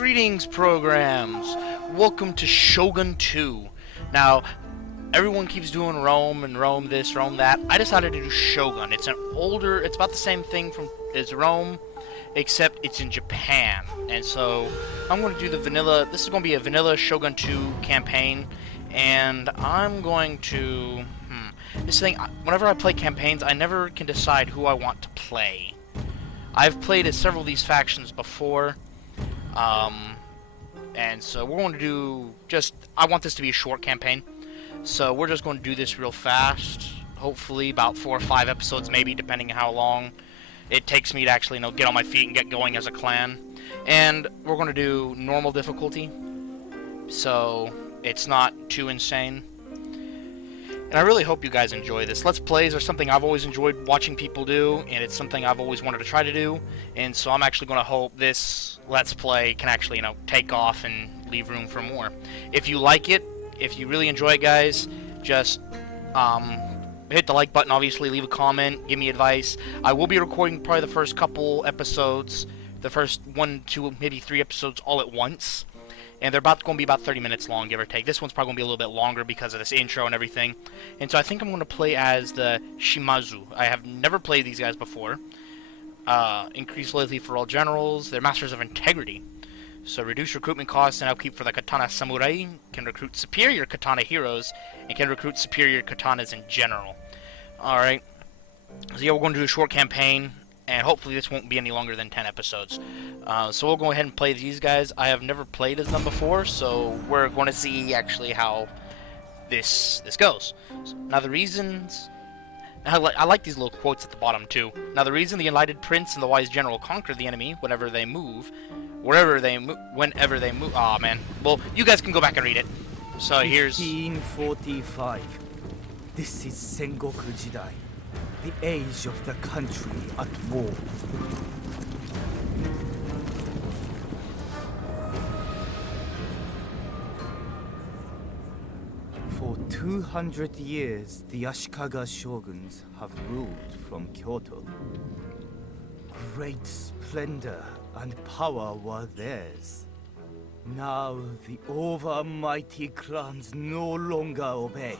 Greetings, programs! Welcome to Shogun 2. Now, everyone keeps doing Rome and Rome this, Rome that. I decided to do Shogun. It's about the same thing as Rome, except it's in Japan. And so, I'm going to do this is going to be a vanilla Shogun 2 campaign, and I'm going to, whenever I play campaigns, I never can decide who I want to play. I've played as several of these factions before, and so we're going to do I want this to be a short campaign, so we're just going to do this real fast, hopefully about 4 or 5 episodes maybe, depending on how long it takes me to actually, get on my feet and get going as a clan. And we're going to do normal difficulty, so it's not too insane. And I really hope you guys enjoy this. Let's Plays are something I've always enjoyed watching people do, and it's something I've always wanted to try to do. And so I'm actually going to hope this Let's Play can actually, take off and leave room for more. If you like it, if you really enjoy it, guys, just hit the like button, obviously, leave a comment, give me advice. I will be recording probably the first couple episodes, the first 1, 2, maybe 3 episodes all at once. And they're going to be about 30 minutes long, give or take. This one's probably going to be a little bit longer because of this intro and everything. And so I think I'm going to play as the Shimazu. I have never played these guys before. Increase loyalty for all generals. They're masters of integrity. So reduce recruitment costs and upkeep for the katana samurai. Can recruit superior katana heroes. And can recruit superior katanas in general. Alright. So yeah, we're going to do a short campaign. And hopefully this won't be any longer than 10 episodes. So we'll go ahead and play these guys. I have never played as them before, so we're going to see actually how this goes. Now the reasons... I like these little quotes at the bottom too. Now the reason the enlightened prince and the wise general conquer the enemy whenever they move... Whenever they move... Aw, man. Well, you guys can go back and read it. So here's... 1545. This is Sengoku Jidai. The age of the country at war. For 200 years, the Ashikaga shoguns have ruled from Kyoto. Great splendor and power were theirs. Now the over-mighty clans no longer obey.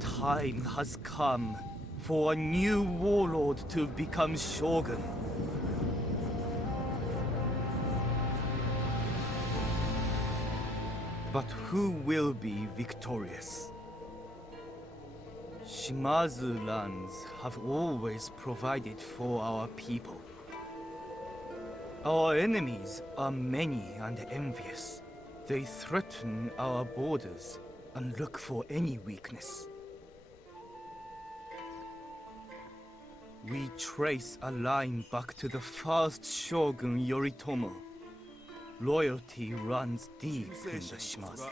Time has come for a new warlord to become Shogun. But who will be victorious? Shimazu lands have always provided for our people. Our enemies are many and envious. They threaten our borders and look for any weakness. We trace a line back to the first Shogun Yoritomo. Loyalty runs deep in the Shimazu.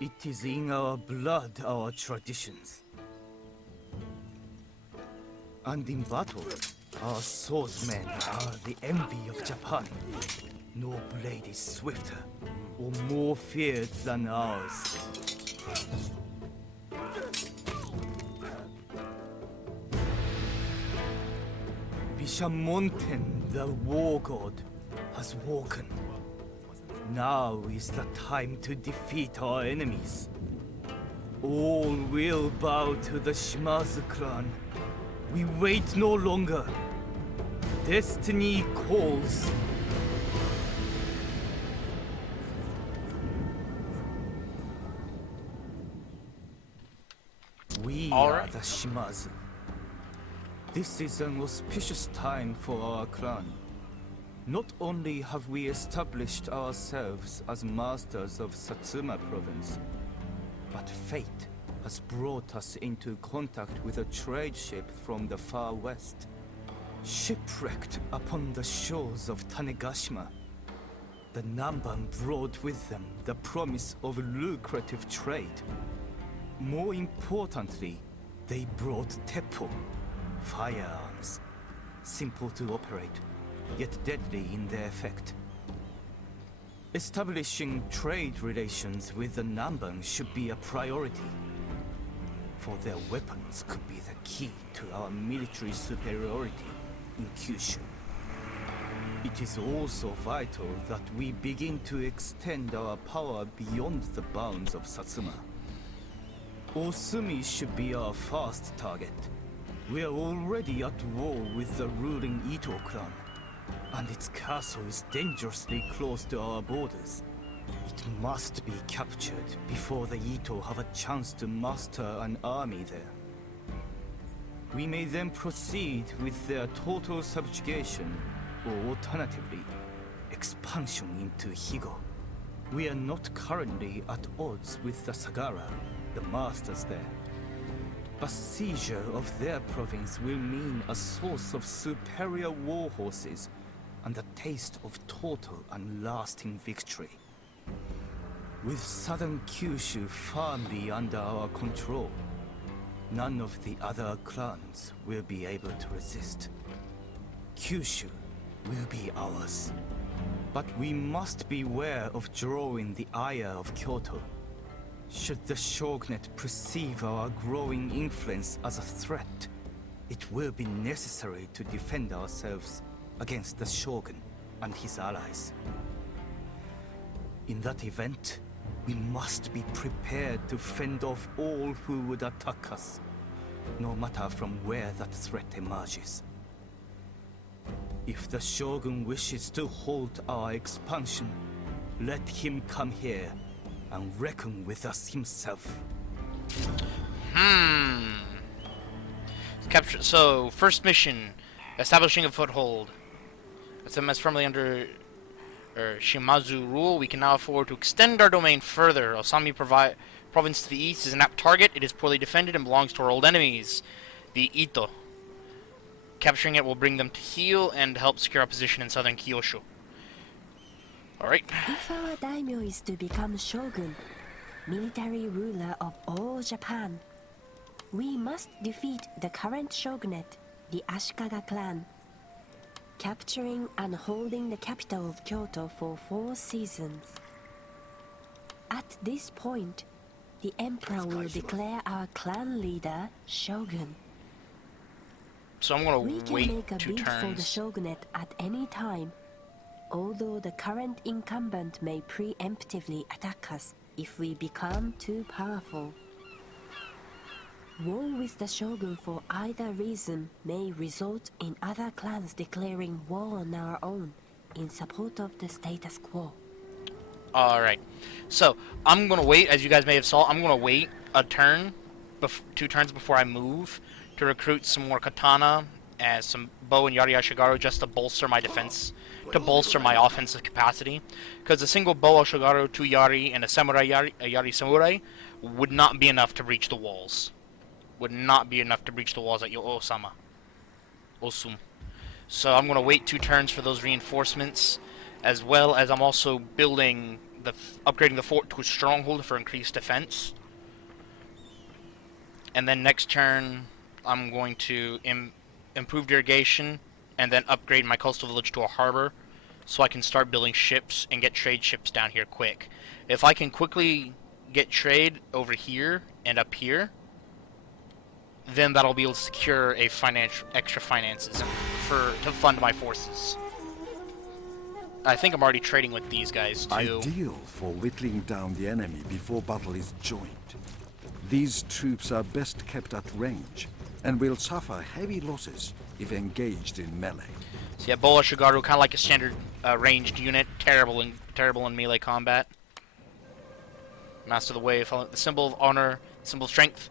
It is in our blood, our traditions. And in battle, our swordsmen are the envy of Japan. No blade is swifter or more feared than ours. Bishamonten, the war god, has woken. Now is the time to defeat our enemies. All will bow to the Shimazu clan. We wait no longer. Destiny calls. We are the Shimazu. This is an auspicious time for our clan. Not only have we established ourselves as masters of Satsuma province, but fate has brought us into contact with a trade ship from the far west. Shipwrecked upon the shores of Tanegashima, the Namban brought with them the promise of lucrative trade. More importantly, they brought Teppo, firearms, simple to operate, yet deadly in their effect. Establishing trade relations with the Namban should be a priority, for their weapons could be the key to our military superiority in Kyushu. It is also vital that we begin to extend our power beyond the bounds of Satsuma. Osumi should be our first target. We are already at war with the ruling Ito clan, and its castle is dangerously close to our borders. It must be captured before the Ito have a chance to muster an army there. We may then proceed with their total subjugation, or alternatively, expansion into Higo. We are not currently at odds with the Sagara, the masters there. But seizure of their province will mean a source of superior war horses and a taste of total and lasting victory. With southern Kyushu firmly under our control, none of the other clans will be able to resist. Kyushu will be ours. But we must beware of drawing the ire of Kyoto. Should the shogunate perceive our growing influence as a threat, it will be necessary to defend ourselves against the shogun and his allies. In that event, we must be prepared to fend off all who would attack us, no matter from where that threat emerges. If the shogun wishes to halt our expansion, let him come here and reckon with us himself. Capture. So, first mission, establishing a foothold. SMS firmly under Shimazu rule, we can now afford to extend our domain further. Osami province to the east is an apt target. It is poorly defended and belongs to our old enemies, the Ito. Capturing it will bring them to heel and help secure our position in southern Kyushu. Alright. If our daimyo is to become shogun, military ruler of all Japan, we must defeat the current shogunate, the Ashikaga clan, capturing and holding the capital of Kyoto for 4 seasons. At this point, the emperor will declare our clan leader shogun. So I'm gonna We can wait make a 2 bid for the turns. shogunate at any time, although the current incumbent may preemptively attack us if we become too powerful. War with the shogun for either reason may result in other clans declaring war on our own in support of the status quo. Alright. So, I'm gonna wait, as you guys may have saw, I'm gonna wait a turn, 2 turns before I move, to recruit some more katana and some bow and yari ashigaru just to bolster my defense, to bolster my offensive capacity. Because a single bow ashigaru, 2 yari, and a yari samurai would not be enough to breach the walls. Would not be enough to breach the walls at Osama. Osum. So I'm gonna wait 2 turns for those reinforcements, as well as I'm also building upgrading the fort to a stronghold for increased defense. And then next turn, I'm going to improve irrigation and then upgrade my coastal village to a harbor so I can start building ships and get trade ships down here quick. If I can quickly get trade over here and up here, then that'll be able to secure a extra finances to fund my forces. I think I'm already trading with these guys too. Ideal for whittling down the enemy before battle is joined. These troops are best kept at range and will suffer heavy losses if engaged in melee. So yeah, Bola Shigaru, kind of like a standard ranged unit, terrible in melee combat. Master of the Way, the symbol of honor, symbol of strength.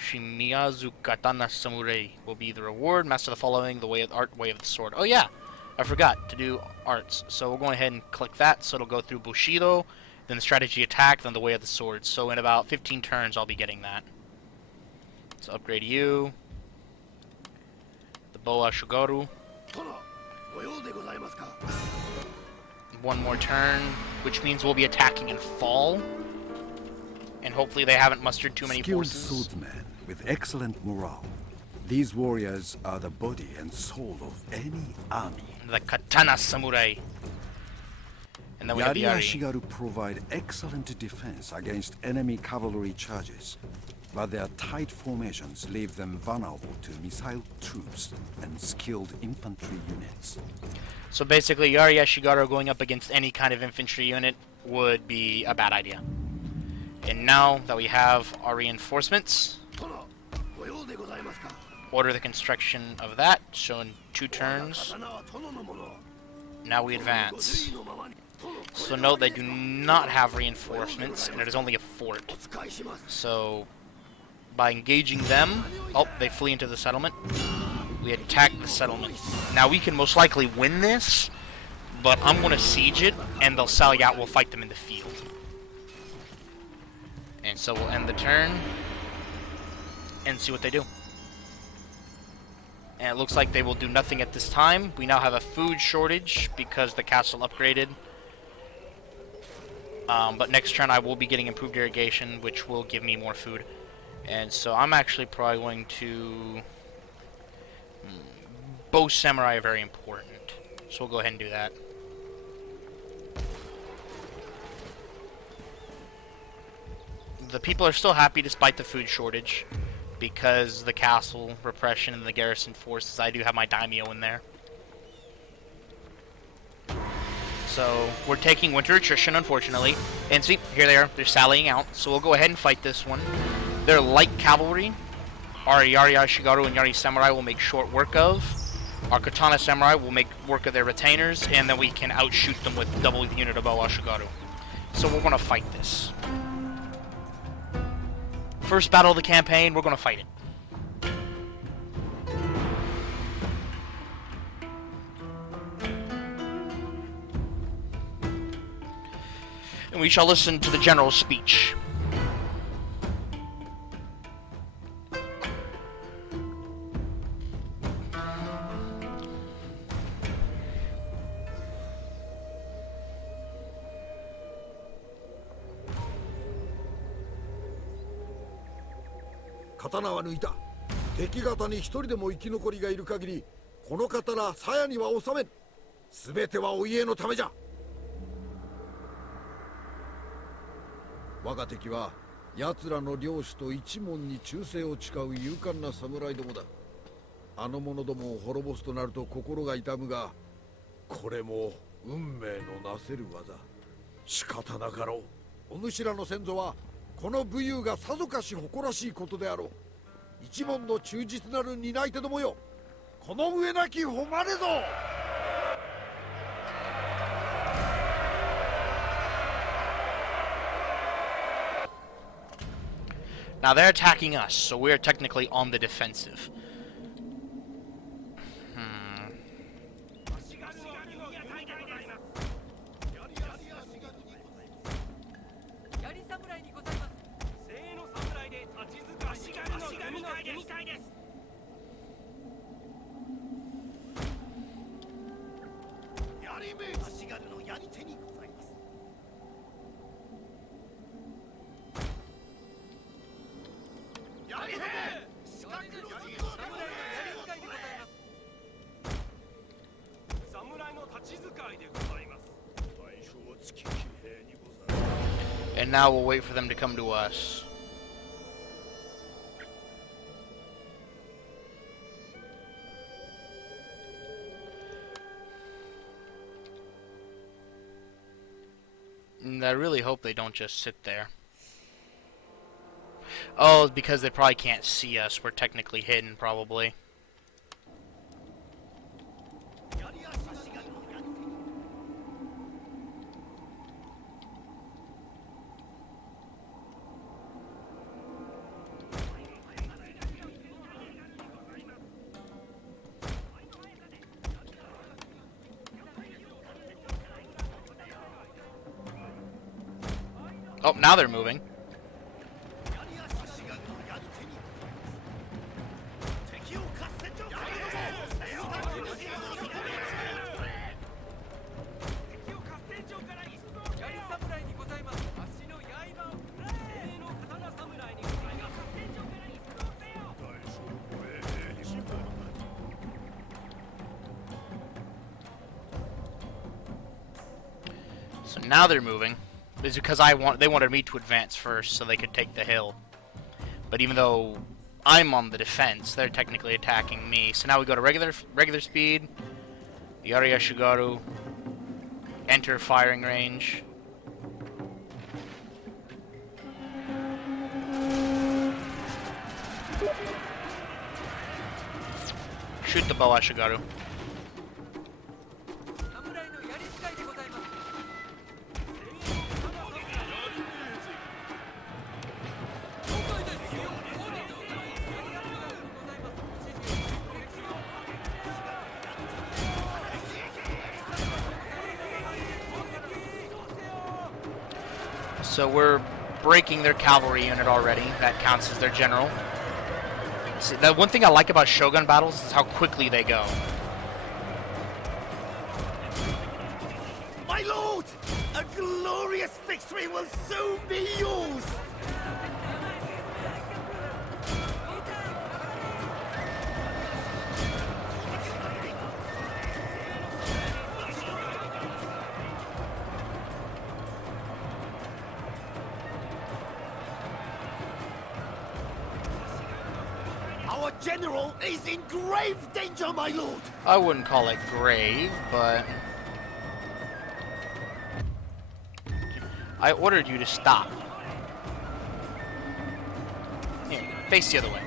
Shimiyazu Katana Samurai will be the reward. Master the following, the way of the art, way of the sword. Oh yeah, I forgot to do arts. So we'll go ahead and click that, so it'll go through Bushido, then the strategy attack, then the way of the sword. So in about 15 turns, I'll be getting that. So upgrade you. The Boa Shugaru. 1 more turn, which means we'll be attacking in fall. And hopefully they haven't mustered too many Skilled forces. swordsmen with excellent morale. These warriors are the body and soul of any army. The Katana Samurai. And then we have Yari the Yari. Ashigaru provide excellent defense against enemy cavalry charges. but their tight formations leave them vulnerable to missile troops and skilled infantry units. So basically, Yari Ashigaru going up against any kind of infantry unit would be a bad idea. And now that we have our reinforcements, order the construction of that, showing 2 turns. Now we advance. So note they do not have reinforcements, and it is only a fort. So by engaging them, oh, they flee into the settlement. We attack the settlement. Now we can most likely win this, but I'm going to siege it, and they'll sally out. We'll fight them in the field. And so we'll end the turn and see what they do. And it looks like they will do nothing at this time. We now have a food shortage because the castle upgraded. But next turn I will be getting improved irrigation, which will give me more food. And so I'm actually probably going to... Both samurai are very important. So we'll go ahead and do that. The people are still happy despite the food shortage, because the castle, repression, and the garrison forces. I do have my daimyo in there. So we're taking winter attrition, unfortunately. And see, here they are. They're sallying out. So we'll go ahead and fight this one. Their light cavalry, our Yari Ashigaru and Yari Samurai will make short work of. Our Katana Samurai will make work of their retainers, and then we can outshoot them with double the unit of Bow Ashigaru. So we're going to fight this. First battle of the campaign, we're going to fight it. And we shall listen to the general's speech.刀は抜いた。敵方に一人でも生き残りがいる限り、この刀鞘には収めぬ。すべてはお家のためじゃ。我が敵は奴らの領主と一門に忠誠を誓う勇敢な侍どもだ。あの者どもを滅ぼすとなると心が痛むが、これも運命のなせる技。仕方なかろう。お主らの先祖はこの武勇がさぞかし誇らしいことであろう。一門の忠実なる担い手どもよ、この上なき誉れぞ。Now they're attacking us, so we're technically on the defensive. And now we'll wait for them to come to us. And I really hope they don't just sit there. Oh, because they probably can't see us. We're technically hidden, probably. Oh, now they're moving. So now they're moving. Is because they wanted me to advance first so they could take the hill. But even though I'm on the defense, they're technically attacking me. So now we go to regular speed. Yari Yashigaru. Enter firing range. Shoot the bow Ashigaru. So we're breaking their cavalry unit already. That counts as their general. See, the one thing I like about Shogun battles is how quickly they go. My lord! A glorious victory will soon be yours! Our general is in grave danger, my lord! I wouldn't call it grave, but I ordered you to stop. Here, face the other way.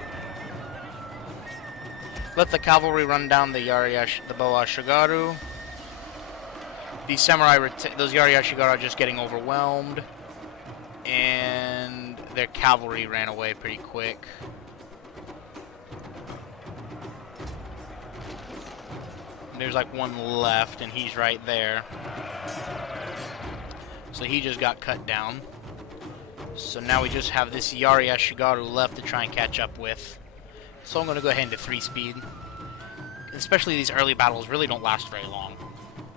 Let the cavalry run down the bow Ashigaru. The samurai, those Yari Ashigaru are just getting overwhelmed, and their cavalry ran away pretty quick. There's like one left, and he's right there. So he just got cut down. So now we just have this Yari Ashigaru left to try and catch up with. So I'm going to go ahead into 3-speed. Especially these early battles really don't last very long.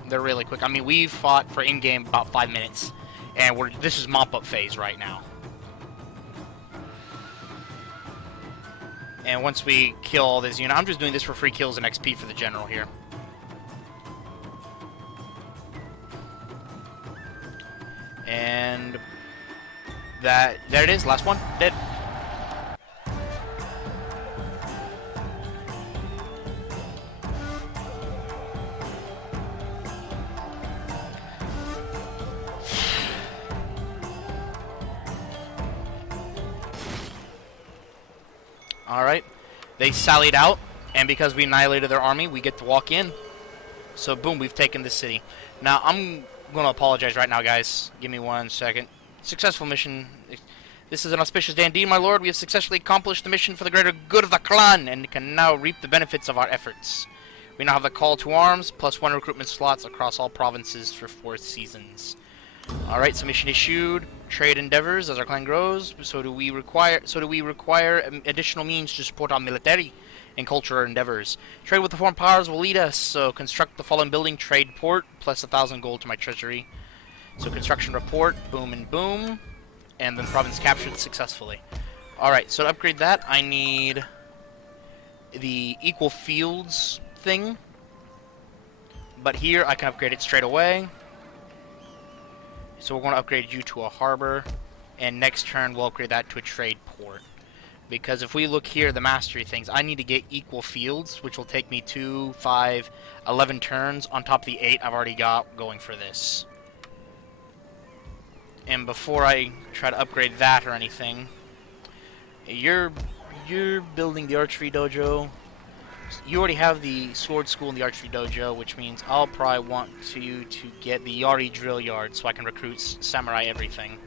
They're really quick. I mean, we've fought for in-game about 5 minutes. And this is mop-up phase right now. And once we kill all this unit, I'm just doing this for free kills and XP for the general here. And there it is, last one, dead. Alright, they sallied out, and because we annihilated their army, we get to walk in. So boom, we've taken the city. Now, I'm going to apologize right now, guys. Give me 1 second. Successful mission. This is an auspicious day indeed, my lord. We have successfully accomplished the mission for the greater good of the clan, and can now reap the benefits of our efforts. We now have the call to arms, plus 1 recruitment slots across all provinces for 4 seasons. Alright, so mission issued. Trade endeavors as our clan grows. So do we require additional means to support our military and cultural endeavors. Trade with the foreign powers will lead us. So construct the following building, trade port, plus 1,000 gold to my treasury. So construction report, boom and boom. And then province captured successfully. Alright, so to upgrade that, I need the equal fields thing. But here, I can upgrade it straight away. So we're going to upgrade you to a harbor. And next turn, we'll upgrade that to a trade port. Because if we look here, the mastery things, I need to get equal fields, which will take me 2, 5, 11 turns on top of the 8 I've already got going for this. And before I try to upgrade that or anything, you're building the archery dojo. You already have the sword school and the archery dojo, which means I'll probably want you to get the Yari drill yard so I can recruit samurai everything.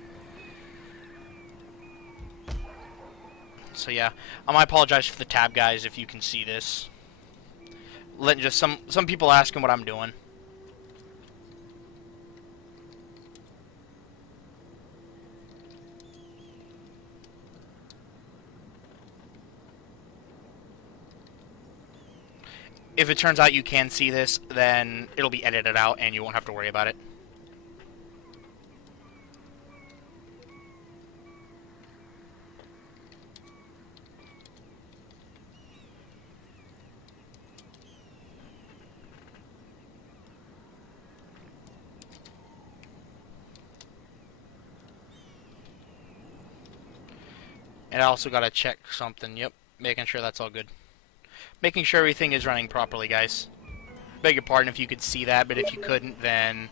So yeah, I apologize for the tab, guys, if you can see this. Letting just some people asking what I'm doing. If it turns out you can see this, then it'll be edited out and you won't have to worry about it. And I also gotta check something. Yep, making sure that's all good. Making sure everything is running properly, guys. Beg your pardon if you could see that, but if you couldn't, then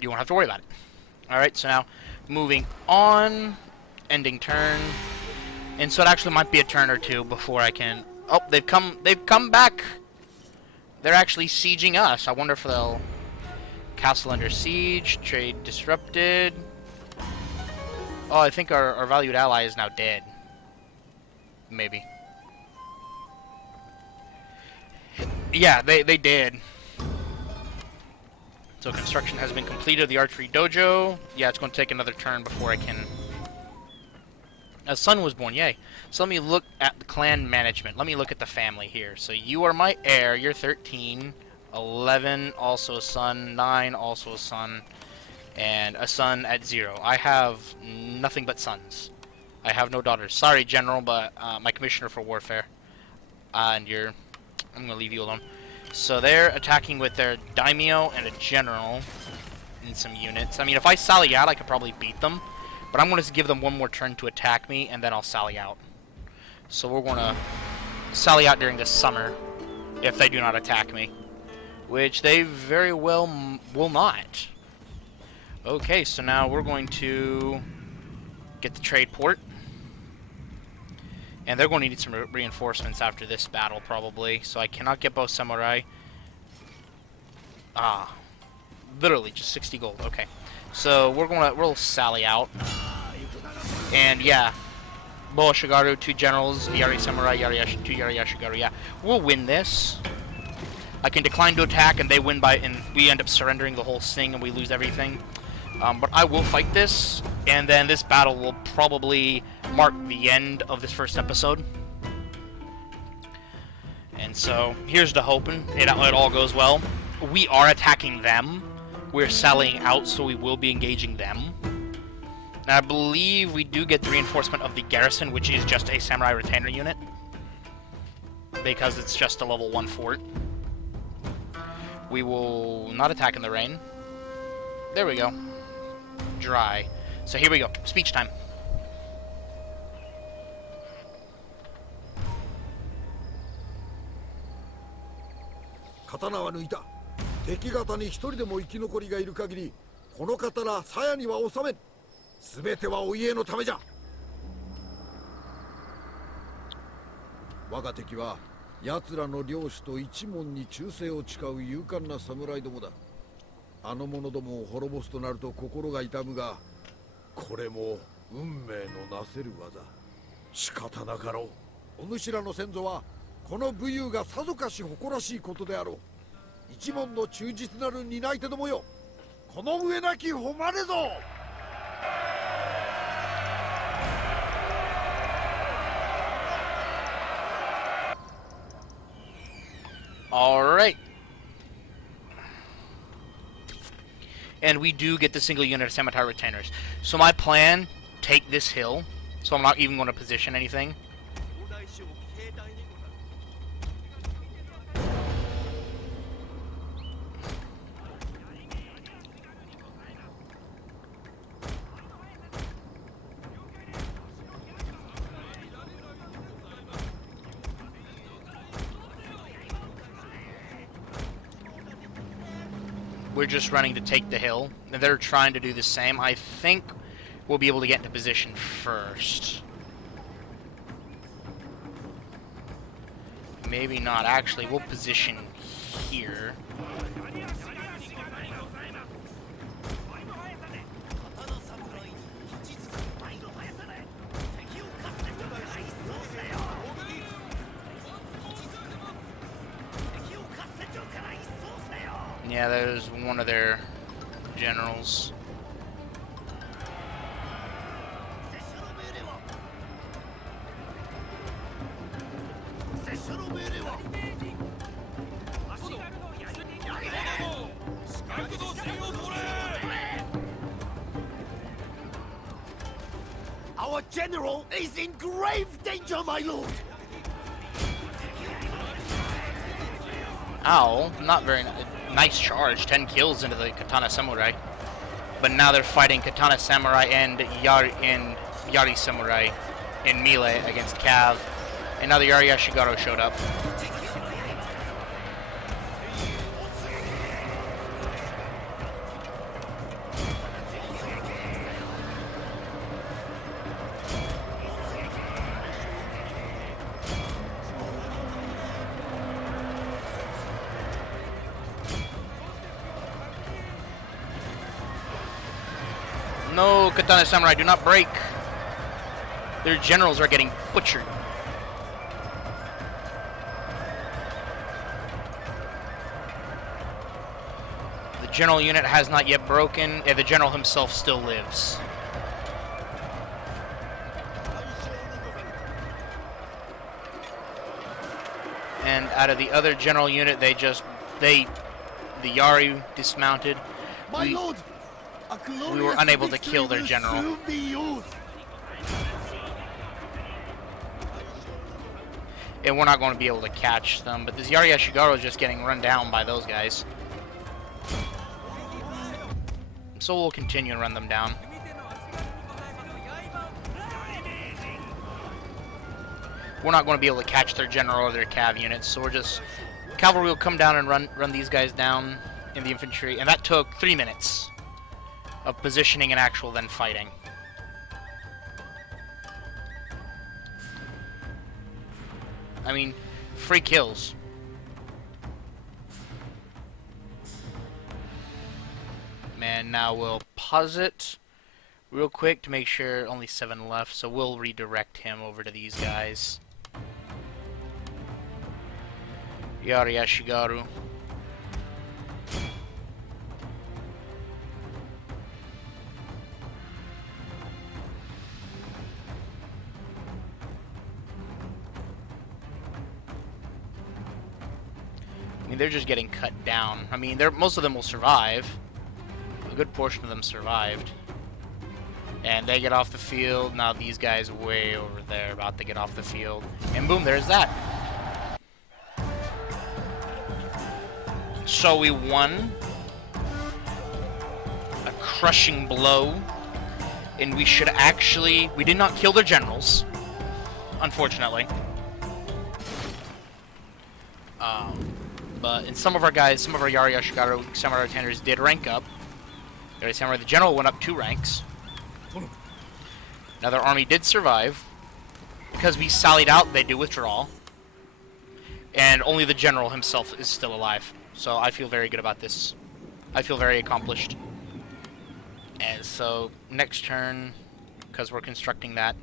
you won't have to worry about it. Alright, so now, moving on. Ending turn. And so it actually might be a turn or two before I can... Oh, they've come back! They're actually sieging us. I wonder if they'll... Castle under siege, trade disrupted. Oh, I think our valued ally is now dead. Maybe. Yeah, they did. So construction has been completed of the archery dojo. Yeah, it's going to take another turn before I can... A son was born, yay. So let me look at the clan management. Let me look at the family here. So you are my heir, you're 13. 11, also a son. 9, also a son. And a son at 0. I have nothing but sons. I have no daughters. Sorry, General, but my commissioner for warfare. And you're... I'm going to leave you alone. So they're attacking with their daimyo and a general in some units. I mean, if I sally out, I could probably beat them. But I'm going to give them one more turn to attack me, and then I'll sally out. So we're going to sally out during the summer if they do not attack me. Which they very well will not. Okay, so now we're going to get the trade port. And they're going to need some reinforcements after this battle, probably. So I cannot get both samurai. Ah. Literally, just 60 gold. Okay. So we'll sally out. And yeah. Boa Shigaru, 2 generals, Yari Samurai, 2 Yari Yashigaru. Yeah. We'll win this. I can decline to attack and they win and we end up surrendering the whole thing and we lose everything. But I will fight this, and then this battle will probably mark the end of this first episode. And so, here's the hoping. It all goes well. We are attacking them. We're sallying out, so we will be engaging them. And I believe we do get the reinforcement of the garrison, which is just a samurai retainer unit. Because it's just a level 1 fort. We will not attack in the rain. There we go. Dry. So here we go. Speech time. 刀は抜いた。敵方に一人でも生き残りがいる限り、この刀鞘には収めん。すべてはお家のためじゃ。我が敵は奴らの領主と一門に忠誠を誓う勇敢な侍どもだ。あの者どもを滅ぼすとなると心が痛むが、これも運命のなせる技。仕方なかろう。お主らの先祖はこの武勇がさぞかし誇らしいことであろう。一門の忠実なる担い手どもよ、この上なき誉れぞ。Alright. And we do get the single unit of samurai retainers. So my plan, take this hill. So I'm not even going to position anything. We're just running to take the hill, and they're trying to do the same. I think we'll be able to get into position first. Maybe not. Actually, we'll position here. Yeah, there's one of their generals. Our general is in grave danger, my lord. Ow, not very nice charge. 10 kills into the Katana Samurai. But now they're fighting Katana Samurai and Yari Samurai in melee against Cav, and now the Yari Ashigaru showed up. No, Katana Samurai, do not break. Their generals are getting butchered. The general unit has not yet broken, and the general himself still lives. And out of the other general unit, the Yari dismounted. My lord, We were unable to kill their general. And we're not going to be able to catch them, but this Yari Ashigaru is just getting run down by those guys. So we'll continue and run them down. We're not going to be able to catch their general or their cav units, so we're just... Cavalry will come down and run these guys down in the infantry, and that took 3 minutes of positioning and actual then fighting. I mean, free kills. Man, now we'll pause it real quick to make sure only 7 left, so we'll redirect him over to these guys. Yari Ashigaru. I mean, they're just getting cut down. I mean, most of them will survive. A good portion of them survived. And they get off the field. Now these guys way over there about to get off the field. And boom, there's that. So we won. A crushing blow. And we should actually... We did not kill their generals. Unfortunately. But in some of our guys, some of our Yari Ashigaru Samurai Retainers did rank up. Yari Samurai, the general went up 2 ranks. Now their army did survive. Because we sallied out, they do withdraw. And only the general himself is still alive. So I feel very good about this. I feel very accomplished. And so, next turn, because we're constructing that,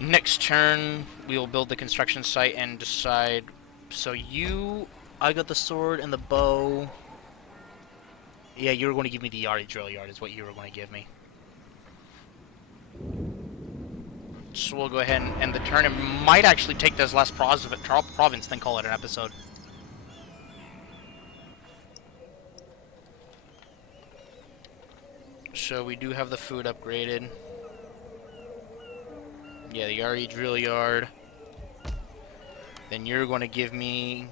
next turn, we will build the construction site and decide... So I got the sword and the bow. Yeah, you were going to give me the Yari drill yard is what you were going to give me. So we'll go ahead and end the turn. It might actually take this last province, then call it an episode. So we do have the food upgraded. Yeah, the Yari drill yard. Then you're going to give me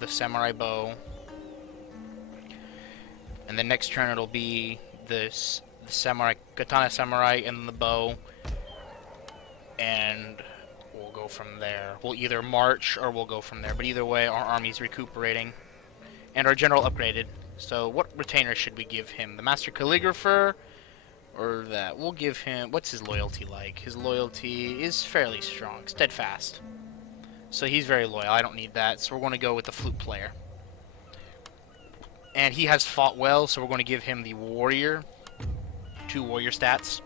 the samurai bow. And the next turn it'll be the samurai, katana samurai and the bow. And we'll go from there. We'll either march or we'll go from there. But either way, our army's recuperating. And our general upgraded. So what retainer should we give him? The Master Calligrapher? Or that? We'll give him... What's his loyalty like? His loyalty is fairly strong. Steadfast. So he's very loyal. I don't need that. So we're going to go with the flute player. And he has fought well, so we're going to give him the warrior. 2 warrior stats.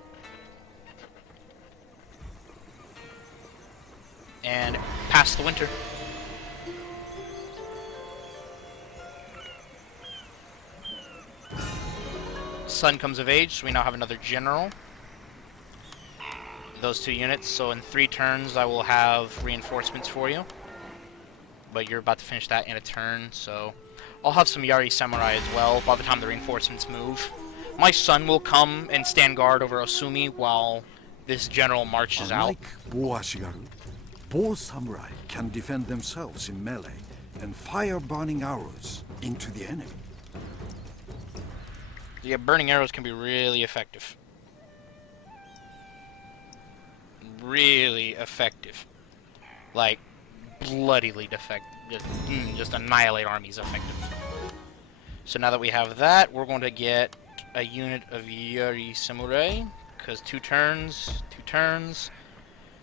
And pass the winter. Son comes of age, so we now have another general. Those 2 units, so in 3 turns I will have reinforcements for you. But you're about to finish that in a turn, so... I'll have some Yari Samurai as well by the time the reinforcements move. My son will come and stand guard over Osumi while this general marches out. Unlike Bo Ashigaru, Bo Samurai can defend themselves in melee and fire burning arrows into the enemy. Yeah, burning arrows can be really effective. really effective. Like, bloodily defective. Just annihilate armies effective. So now that we have that, we're going to get a unit of Yari Samurai, because 2 turns, 2 turns.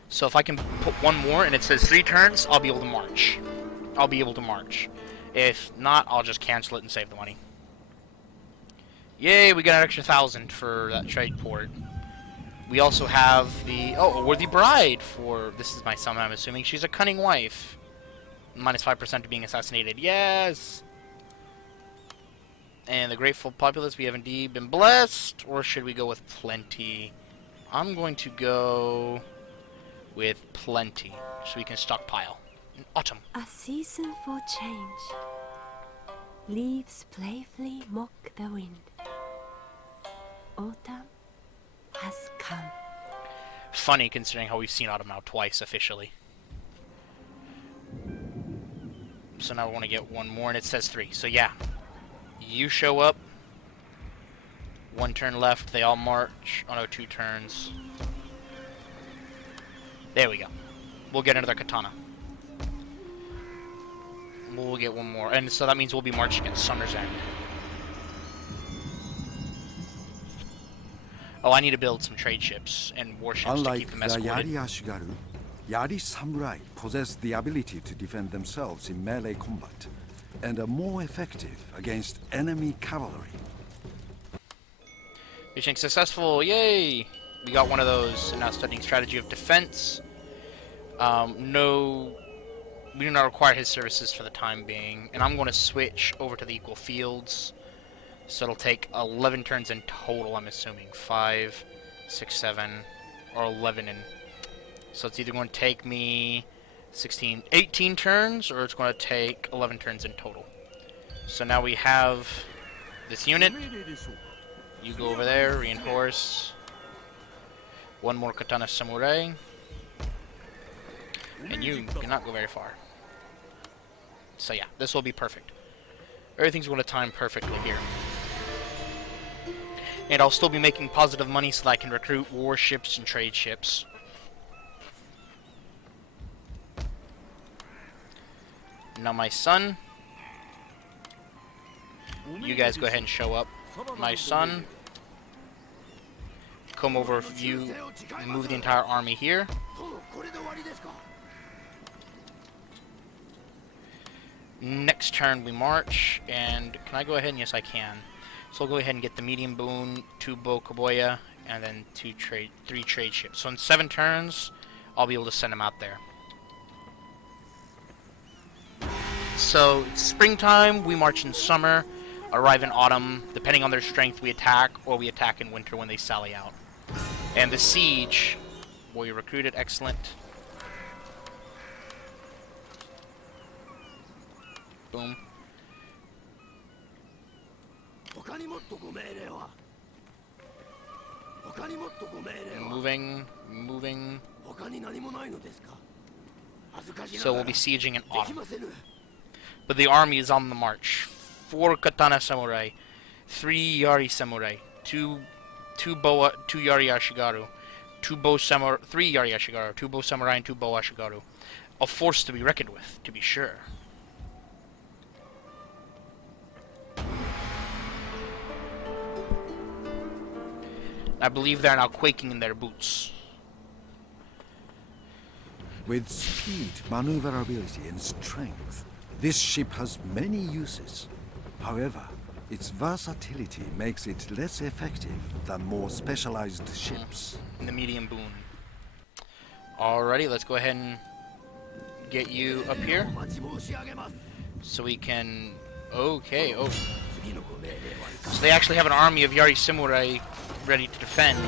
So if I can put 1 more and it says 3 turns, I'll be able to march. I'll be able to march. If not, I'll just cancel it and save the money. Yay, we got an extra 1,000 for that trade port. We also have the, a worthy bride for, this is my son, I'm assuming. She's a cunning wife. Minus 5% to being assassinated. Yes! And the grateful populace, we have indeed been blessed. Or should we go with plenty? I'm going to go with plenty, so we can stockpile. In autumn. A season for change. Leaves playfully mock the wind. Autumn has come. Funny considering how we've seen autumn now twice officially. So now we want to get 1 more, and it says 3. So yeah, you show up. 1 turn left. They all march. Oh no, 2 turns. There we go. We'll get another katana. We'll get 1 more, and so that means we'll be marching at Summer's End. Oh, I need to build some trade ships and warships to Unlike keep them the escorted. Yari Ashigaru, Yari Samurai possess the ability to defend themselves in melee combat, and are more effective against enemy cavalry. Mission successful, yay! We got one of those, and now studying strategy of defense. No, we do not require his services for the time being, and I'm going to switch over to the equal fields. So it'll take 11 turns in total, I'm assuming. 5, 6, 7, or 11 and... So it's either going to take me 18 turns, or it's going to take 11 turns in total. So now we have this unit. You go over there, reinforce. 1 more katana samurai. And you cannot go very far. So yeah, this will be perfect. Everything's going to time perfectly here. And I'll still be making positive money so that I can recruit warships and trade ships. Now my son. You guys go ahead and show up. My son. Come over, you move the entire army here. Next turn we march, and can I go ahead? And yes, I can. So I'll go ahead and get the medium boon, 2 Bokaboya, and then 3 trade ships. So in 7 turns, I'll be able to send them out there. So springtime, we march in summer, arrive in autumn. Depending on their strength, we attack, or we attack in winter when they sally out. And the siege, we recruited, excellent. Boom. Moving. So we'll be sieging in autumn. But the army is on the march. 4 katana samurai, 3 yari samurai, 2 boa, 2 yari ashigaru, 3 yari ashigaru, 2 bow samurai, and 2 bow ashigaru. A force to be reckoned with, to be sure. I believe they're now quaking in their boots. With speed, maneuverability, and strength, this ship has many uses. However, its versatility makes it less effective than more specialized ships. The medium boon. Alrighty, let's go ahead and get you up here. So we can... Okay, oh. So they actually have an army of Yari Samurai ready to defend.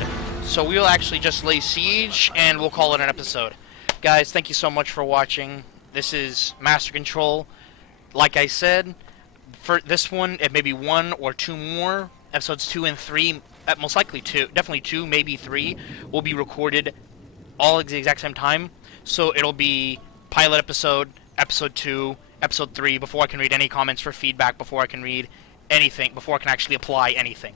So we'll actually just lay siege, and we'll call it an episode. Guys, thank you so much for watching. This is Master Control. Like I said, for this one, it may be 1 or 2 more. Episodes 2 and 3, most likely 2, definitely 2, maybe 3, will be recorded all at the exact same time. So it'll be pilot episode, episode 2, episode 3, before I can read any comments for feedback, before I can read anything, before I can actually apply anything.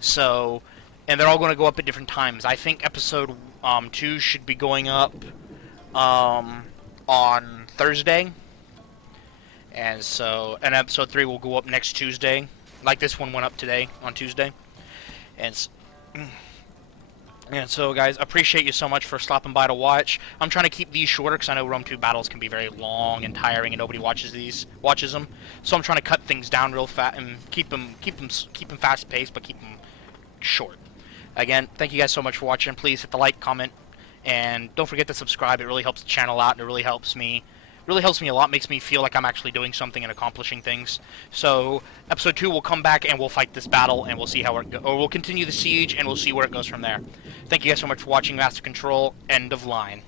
So, and they're all going to go up at different times. I think episode 2 should be going up on Thursday, and episode 3 will go up next Tuesday, like this one went up today on Tuesday, and so guys, appreciate you so much for stopping by to watch. I'm trying to keep these shorter because I know Rome 2 battles can be very long and tiring, and nobody watches them. So I'm trying to cut things down real fast and keep them fast paced, but keep them short. Again, thank you guys so much for watching. Please hit the like, comment, and don't forget to subscribe. It really helps the channel out, and it really helps me. Really helps me a lot. Makes me feel like I'm actually doing something and accomplishing things. So episode 2 will come back and we'll fight this battle, and we'll see how it or we'll continue the siege, and we'll see where it goes from there. Thank you guys so much for watching. Master Control. End of line.